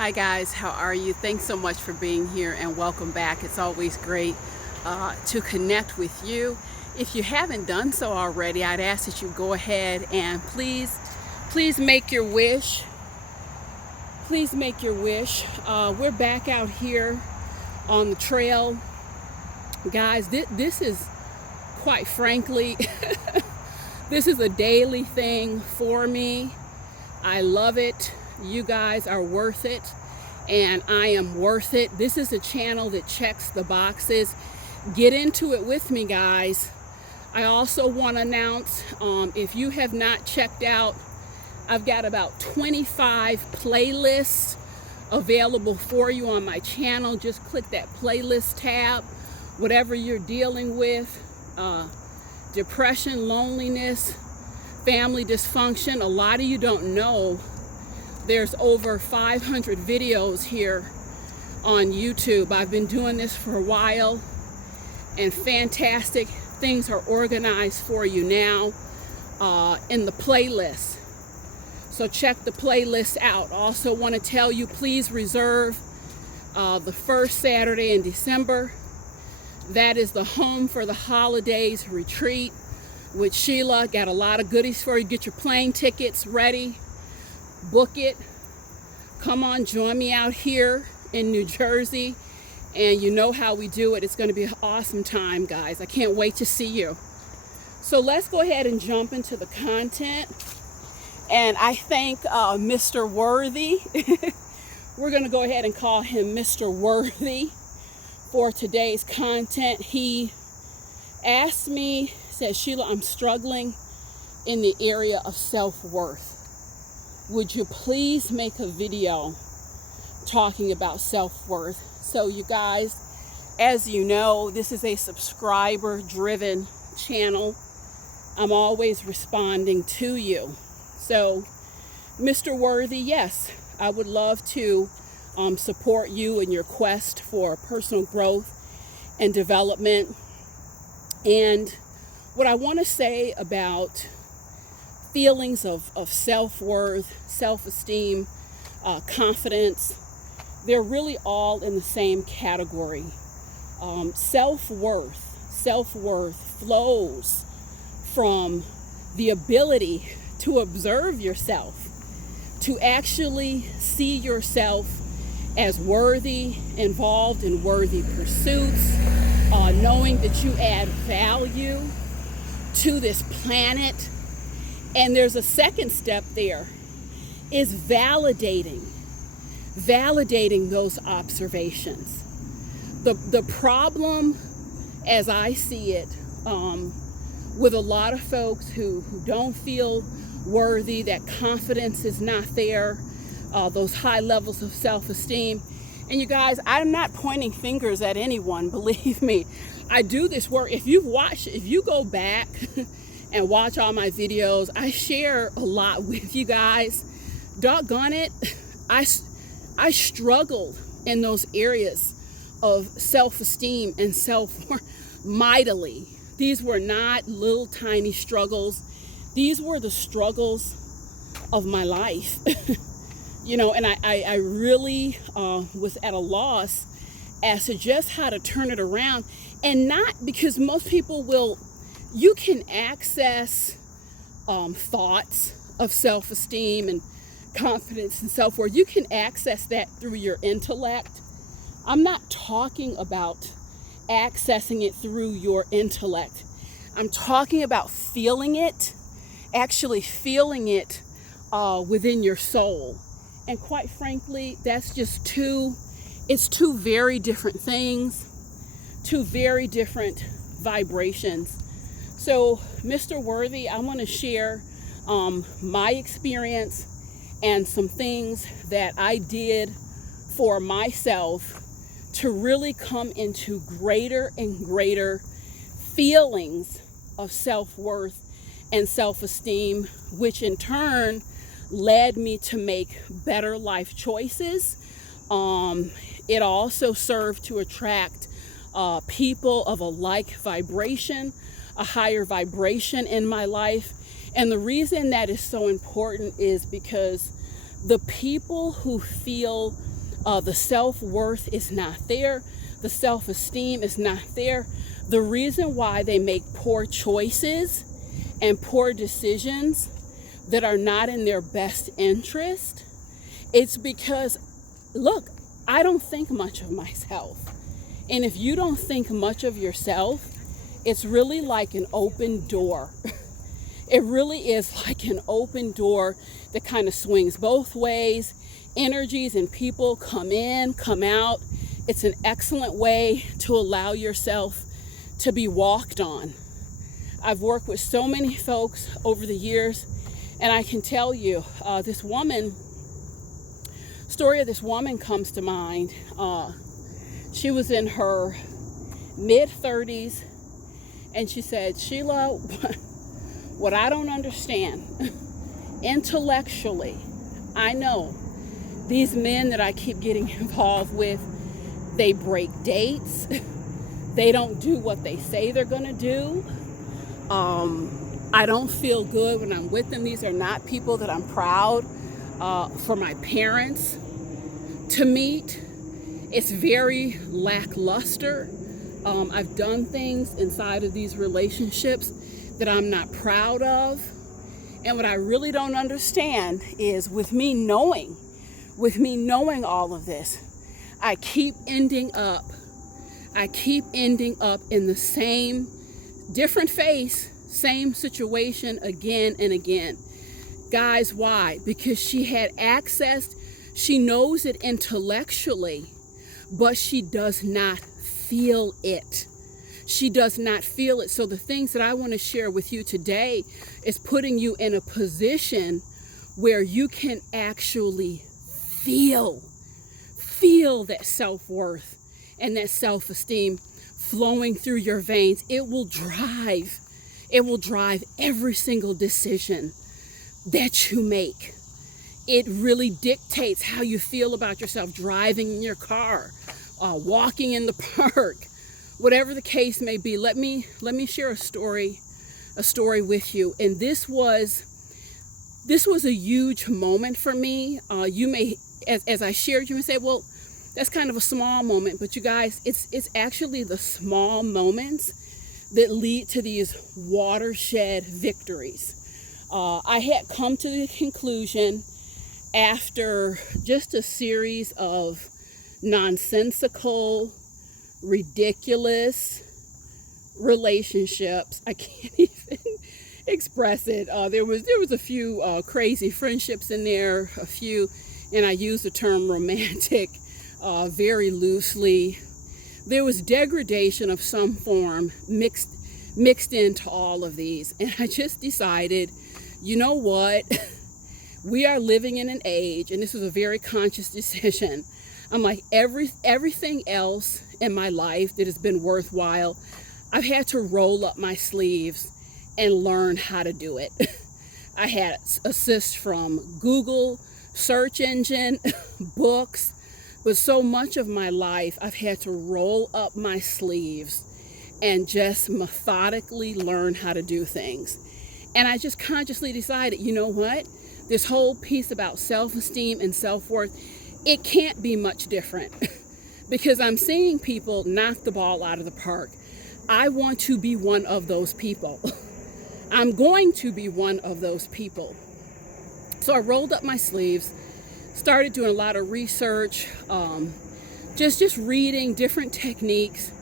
Hi guys, how are you? Thanks so much for being here and welcome back. It's always great to connect with you. If you haven't done so already, I'd ask that you go ahead and please make your wish. Please make your wish. We're back out here on the trail. Guys, this is, quite frankly, this is a daily thing for me. I love it. You guys are worth it, and I am worth it. This is a channel that checks the boxes. Get into it with me, guys. I also want to announce, if you have not checked out, I've got about 25 playlists available for you on my channel. Just click that playlist tab. Whatever you're dealing with, depression, loneliness, family dysfunction. A lot of you don't know there's over 500 videos here on YouTube. I've been doing this for a while, and fantastic things are organized for you now in the playlist. So check the playlist out. Also want to tell you, please reserve the first Saturday in December. That is the Home for the Holidays retreat with Sheila. Got a lot of goodies for you. Get your plane tickets ready. Book it. Come on, join me out here in New Jersey, and you know how we do it. It's going to be an awesome time, guys. I can't wait to see you. So let's go ahead and jump into the content. And I thank Mr. Worthy. We're going to go ahead and call him Mr. Worthy for today's content. He asked me, said, Sheila, I'm struggling in the area of self-worth. Would you please make a video talking about self-worth? So you guys, as you know, this is a subscriber-driven channel. I'm always responding to you. So, Mr. Worthy, yes, I would love to support you in your quest for personal growth and development. And what I want to say about feelings of self-worth, self-esteem, confidence, they're really all in the same category. Self-worth flows from the ability to observe yourself, to actually see yourself as worthy, involved in worthy pursuits, knowing that you add value to this planet. And there's a second step there, is validating those observations. The problem, as I see it, with a lot of folks who don't feel worthy, that confidence is not there, those high levels of self-esteem. And you guys, I'm not pointing fingers at anyone, believe me. I do this work. If you go back and watch all my videos, I share a lot with you guys. Doggone it, I struggled in those areas of self-esteem and self-worth mightily. These were not little tiny struggles. These were the struggles of my life. You know, and I really was at a loss as to just how to turn it around. And not because most people will, you can access thoughts of self-esteem and confidence and self-worth. You can access that through your intellect. I'm not talking about accessing it through your intellect. I'm talking about feeling it, actually feeling it within your soul. And quite frankly, that's just two very different things, two very different vibrations. So, Mr. Worthy, I want to share my experience and some things that I did for myself to really come into greater and greater feelings of self-worth and self-esteem, which in turn led me to make better life choices. It also served to attract people of a like vibration, a higher vibration in my life. And the reason that is so important is because the people who feel The self-worth is not there. The self-esteem is not there. The reason why they make poor choices and poor decisions that are not in their best interest, it's because, look, I don't think much of myself. And if you don't think much of yourself, it's really like an open door. It really is like an open door that kind of swings both ways. Energies and people come in, come out. It's an excellent way to allow yourself to be walked on. I've worked with so many folks over the years, and I can tell you, story of this woman comes to mind. She was in her mid-30s, and she said, Sheila, what I don't understand, intellectually, I know these men that I keep getting involved with, they break dates. They don't do what they say they're going to do. I don't feel good when I'm with them. These are not people that I'm proud for my parents to meet. It's very lackluster. I've done things inside of these relationships that I'm not proud of. And what I really don't understand is with me knowing all of this, I keep ending up in the same, different face, same situation again and again. Guys, why? Because she had access, she knows it intellectually, but she does not feel it. She does not feel it. So the things that I want to share with you today is putting you in a position where you can actually feel that self-worth and that self-esteem flowing through your veins. It will drive every single decision that you make. It really dictates how you feel about yourself driving in your car, walking in the park, whatever the case may be. Let me share a story with you. And this was a huge moment for me. You may, as I shared, you may say, well, that's kind of a small moment, but you guys, it's actually the small moments that lead to these watershed victories. I had come to the conclusion after just a series of nonsensical, ridiculous relationships. I can't even express it. There was a few crazy friendships in there, a few, and I use the term romantic very loosely. There was degradation of some form mixed into all of these, and I just decided, you know what? We are living in an age, and this was a very conscious decision. I'm like, everything else in my life that has been worthwhile, I've had to roll up my sleeves and learn how to do it. I had assist from Google, search engine, books, but so much of my life I've had to roll up my sleeves and just methodically learn how to do things. And I just consciously decided, you know what? This whole piece about self-esteem and self-worth, it can't be much different because I'm seeing people knock the ball out of the park. I want to be one of those people. I'm going to be one of those people. So I rolled up my sleeves, started doing a lot of research, just reading different techniques,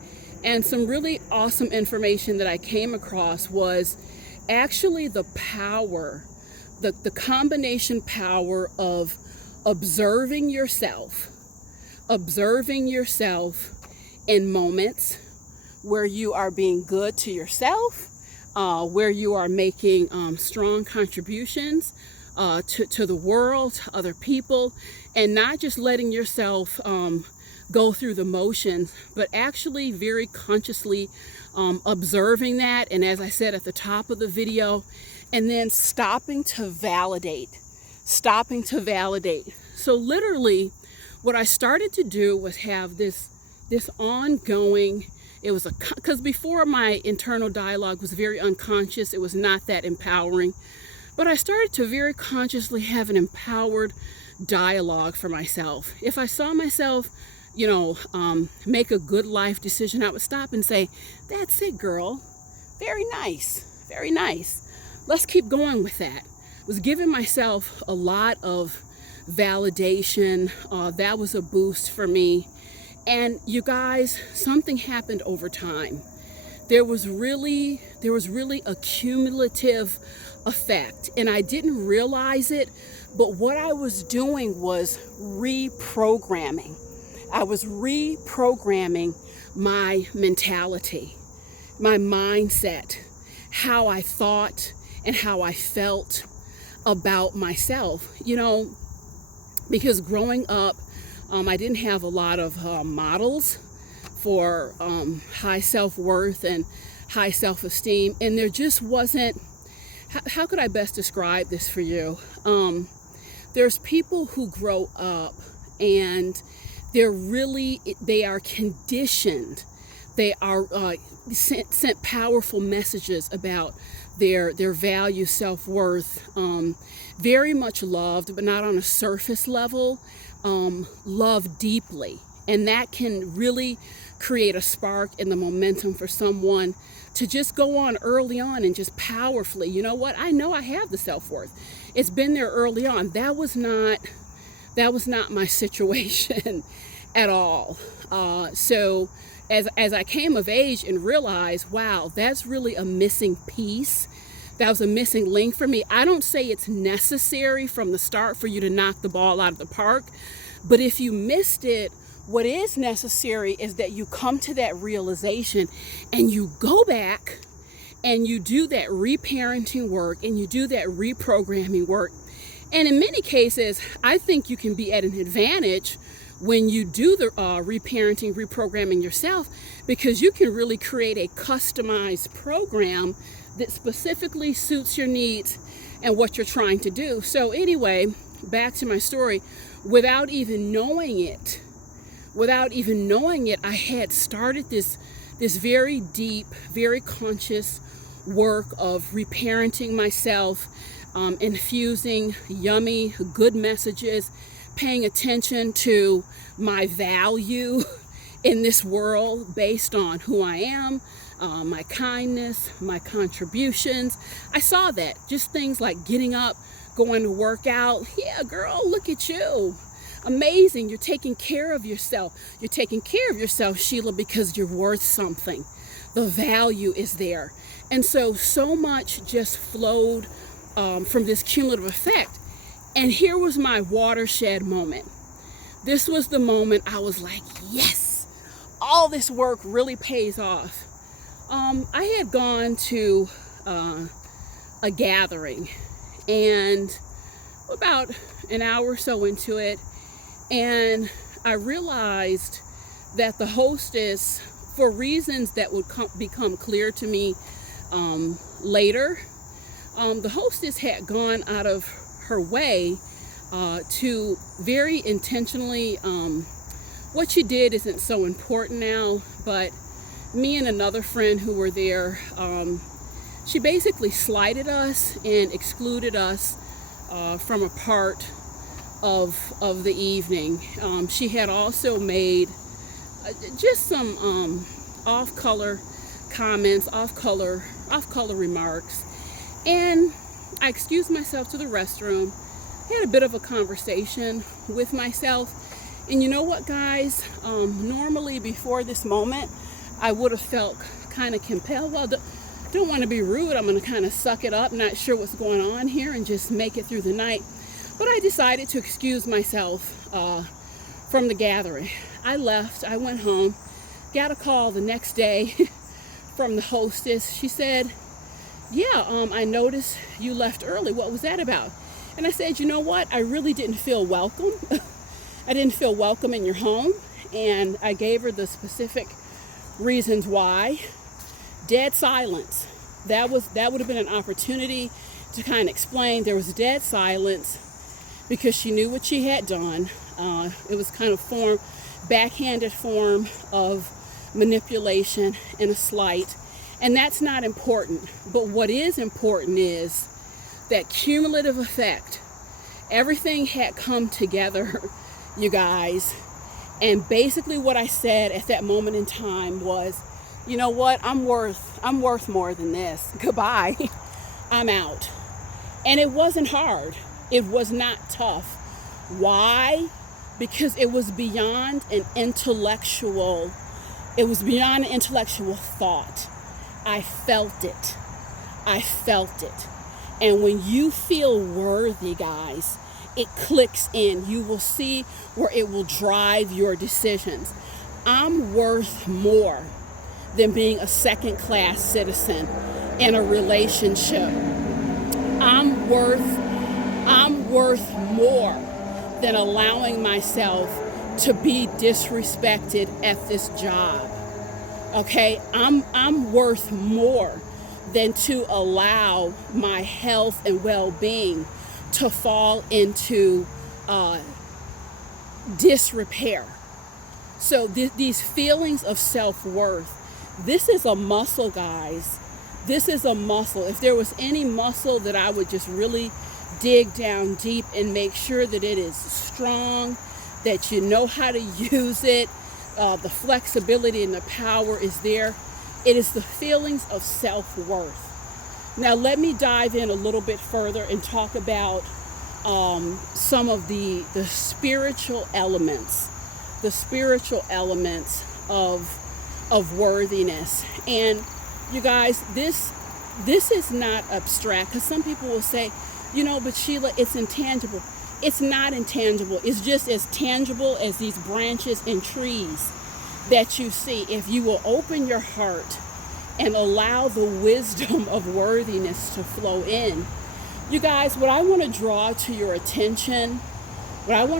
and some really awesome information that I came across was actually the power, the combination power of observing yourself in moments where you are being good to yourself, where you are making strong contributions to the world, to other people, and not just letting yourself go through the motions, but actually very consciously observing that. And as I said at the top of the video, and then stopping to validate. So literally what I started to do was have this ongoing, it was because before my internal dialogue was very unconscious, it was not that empowering, but I started to very consciously have an empowered dialogue for myself. If I saw myself, make a good life decision, I would stop and say, that's it, girl. Very nice. Very nice. Let's keep going with that. I was giving myself a lot of validation. That was a boost for me. And you guys, something happened over time. There was really a cumulative effect, and I didn't realize it, but what I was doing was reprogramming. I was reprogramming my mentality, my mindset, how I thought and how I felt about myself, because growing up, I didn't have a lot of models for high self-worth and high self-esteem, and there just wasn't, how could I best describe this for you? There's people who grow up and they are conditioned. They are sent powerful messages about their value, self-worth, very much loved, but not on a surface level, loved deeply. And that can really create a spark in the momentum for someone to just go on early on and just powerfully, you know what, I know I have the self-worth. It's been there early on. That was not my situation at all. So as I came of age and realized, wow, that's really a missing piece. That was a missing link for me. I don't say it's necessary from the start for you to knock the ball out of the park, but if you missed it, what is necessary is that you come to that realization and you go back and you do that reparenting work and you do that reprogramming work. And in many cases, I think you can be at an advantage when you do the reparenting, reprogramming yourself, because you can really create a customized program that specifically suits your needs and what you're trying to do. So anyway, back to my story, without even knowing it, I had started this very deep, very conscious work of reparenting myself, infusing yummy, good messages, paying attention to my value in this world based on who I am, my kindness, my contributions. I saw that. Just things like getting up, going to work out. Yeah, girl, look at you. Amazing. You're taking care of yourself. You're taking care of yourself, Sheila, because you're worth something. The value is there. And so much just flowed from this cumulative effect. And here was my watershed moment. This was the moment I was like, yes, all this work really pays off. I had gone to a gathering, and about an hour or so into it, and I realized that the hostess, for reasons that would become clear to me later, the hostess had gone out of her way to very intentionally, what she did isn't so important now, but me and another friend who were there, she basically slighted us and excluded us from a part of the evening. She had also made just some off-color comments, off-color remarks, and I excused myself to the restroom, had a bit of a conversation with myself, and you know what, guys, normally before this moment I would have felt kind of compelled, well, don't want to be rude, I'm going to kind of suck it up, not sure what's going on here, and just make it through the night. But I decided to excuse myself from the gathering. I left, I went home, got a call the next day from the hostess. She said, yeah, I noticed you left early. What was that about? And I said, you know what? I really didn't feel welcome. I didn't feel welcome in your home. And I gave her the specific reasons why. Dead silence. That would have been an opportunity to kind of explain. There was dead silence because she knew what she had done. It was kind of backhanded form of manipulation and a slight. And that's not important. But what is important is that cumulative effect. Everything had come together, you guys. And basically what I said at that moment in time was, you know what, I'm worth more than this. Goodbye. I'm out. And it wasn't hard. It was not tough. Why? Because it was beyond an intellectual thought. I felt it. And when you feel worthy, guys, it clicks in. You will see where it will drive your decisions. I'm worth more than being a second-class citizen in a relationship. I'm worth more than allowing myself to be disrespected at this job. Okay, I'm worth more than to allow my health and well-being to fall into disrepair. So these feelings of self-worth, this is a muscle, guys. This is a muscle. If there was any muscle that I would just really dig down deep and make sure that it is strong, that you know how to use it, the flexibility and the power is there, it is the feelings of self-worth. Now let me dive in a little bit further and talk about some of the spiritual elements of worthiness. And you guys, this is not abstract, because some people will say, you know, but Sheila, it's intangible. It's not intangible. It's just as tangible as these branches and trees that you see. If you will open your heart and allow the wisdom of worthiness to flow in. You guys, what I want to draw to your attention is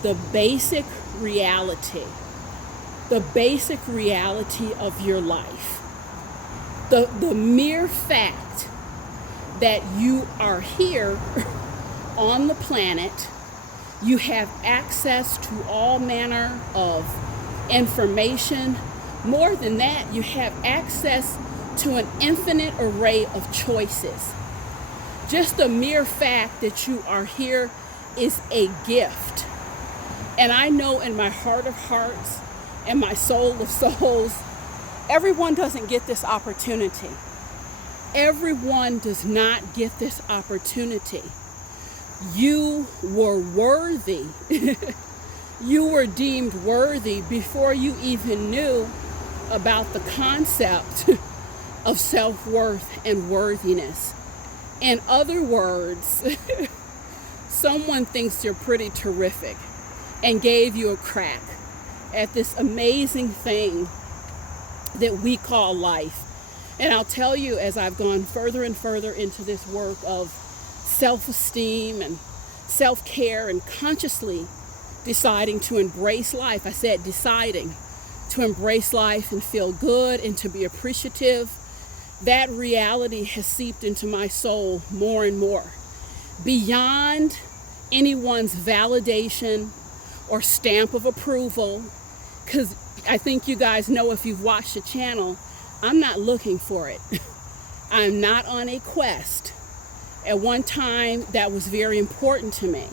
the basic reality of your life. The mere fact that you are here on the planet, you have access to all manner of information. More than that, you have access to an infinite array of choices. Just the mere fact that you are here is a gift. And I know in my heart of hearts and my soul of souls, everyone doesn't get this opportunity. Everyone does not get this opportunity. You were worthy. You were deemed worthy before you even knew about the concept of self-worth and worthiness. In other words, someone thinks you're pretty terrific and gave you a crack at this amazing thing that we call life. And I'll tell you, as I've gone further and further into this work of self-esteem and self-care and consciously deciding to embrace life, I said deciding to embrace life and feel good and to be appreciative, that reality has seeped into my soul more and more. Beyond anyone's validation or stamp of approval, because I think you guys know, if you've watched the channel, I'm not looking for it. I'm not on a quest. At one time, that was very important to me.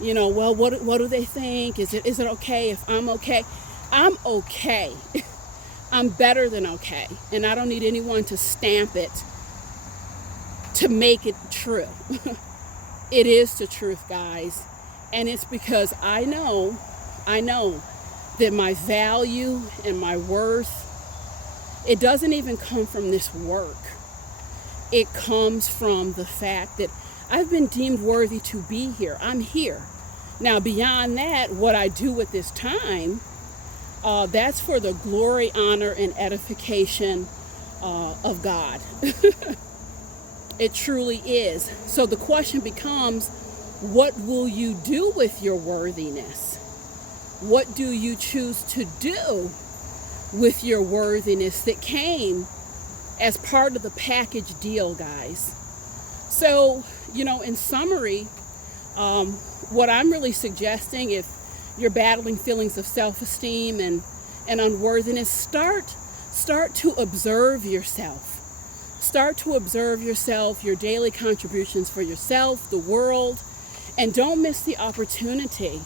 You know, well, what do they think? Is it okay if I'm okay? I'm okay. I'm better than okay. And I don't need anyone to stamp it to make it true. It is the truth, guys. And it's because I know that my value and my worth, it doesn't even come from this work. It comes from the fact that I've been deemed worthy to be here. I'm here. Now, beyond that, what I do with this time, that's for the glory, honor, and edification of God. It truly is. So the question becomes, what will you do with your worthiness? What do you choose to do with your worthiness that came as part of the package deal, guys? So, you know, in summary, what I'm really suggesting, if you're battling feelings of self-esteem and unworthiness, start to observe yourself. Start to observe yourself, your daily contributions for yourself, the world, and don't miss the opportunity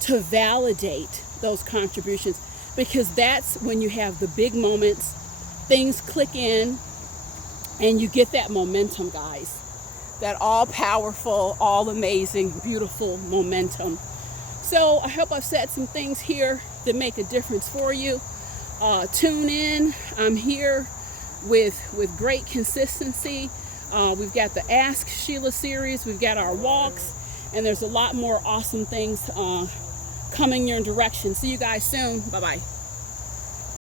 to validate those contributions, because that's when you have the big moments, things click in, and you get that momentum, guys. That all-powerful, all-amazing, beautiful momentum. So I hope I've said some things here that make a difference for you. Tune in. I'm here with great consistency. We've got the Ask Sheila series. We've got our walks. And there's a lot more awesome things coming your direction. See you guys soon. Bye-bye.